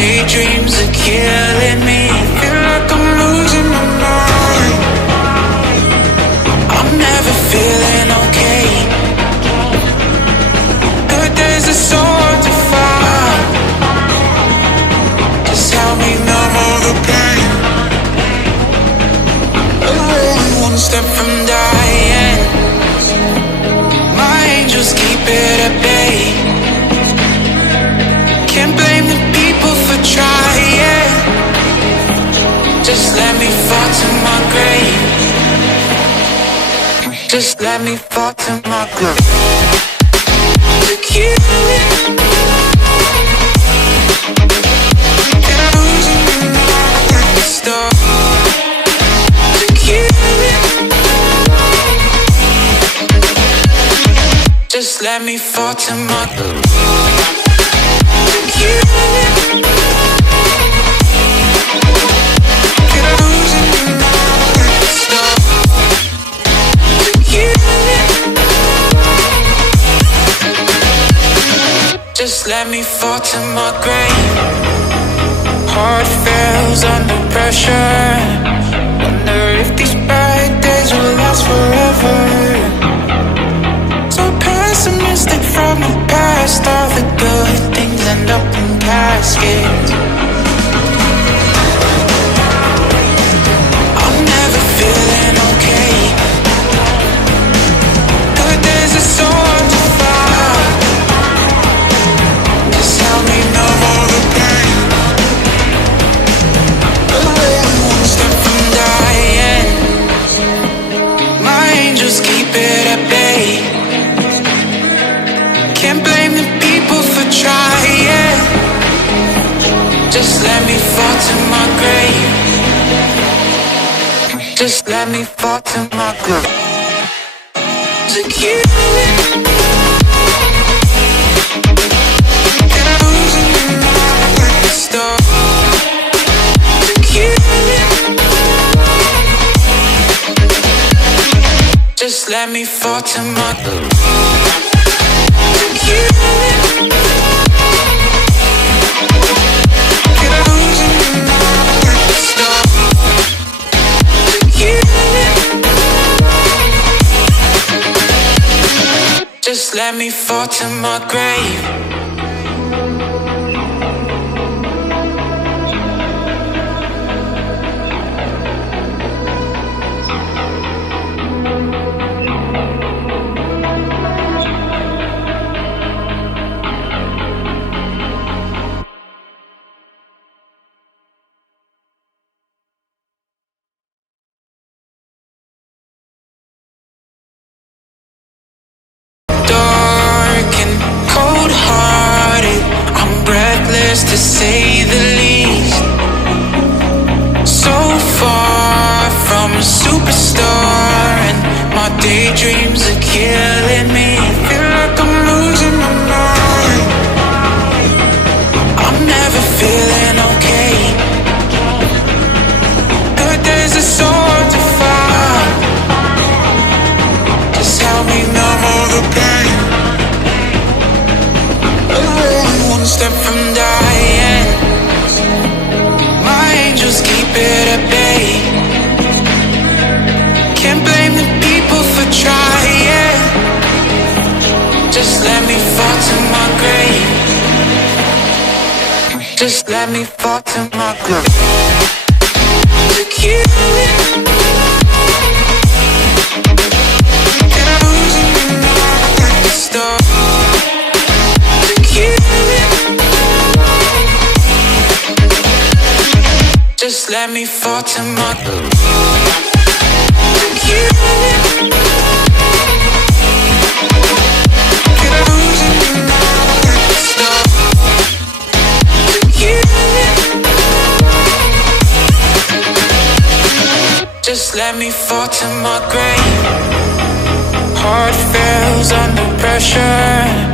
daydreams are killing me. Feel like I'm losing my mind. I'm never feeling okay. Good days are so hard to find. Just help me numb all the pain. I'm only one step from dying. My angels keep it at bay. Can't blame the people for trying. Just let me fall to my grave. Just let me fall to my grave. To kill it. And I'm losing my stuff. To kill it. Just let me fall to my grave. Just let me fall to my grave. Heart fails under pressure. Wonder if these bad days will last forever. So pessimistic from the past. All the good things end up in caskets. I'm never feeling okay. Good days are so hard to find. Just help me numb all the pain. I'm only one step from dying. My angels keep it at bay. Can't blame the people for trying. Just let me fall to my grave. Just let me fall to my grave. To kill it. And I'm losing my stuff. To kill it. Just let me fall to my grave. To kill it. And I'm losing my stuff. To kill it. Just let me fall to my grave. Dark and cold-hearted, I'm breathless to say the least. So far from a superstar, and my daydreams are killing me. Feel like I'm losing my mind. I'm never feeling okay. Good days are so hard to find. Just help me numb all the pain. I'm only one step from dying. My angels keep it at bay. Can't blame the people for trying. Just let me fall to my grave. Just let me fall to my grave. To kill it. And I'm losing my stuff. To kill it. Just let me fall to my grave. To kill it. And I'm losing my stuff. To kill it. Just let me fall to my grave. Heart fails under pressure.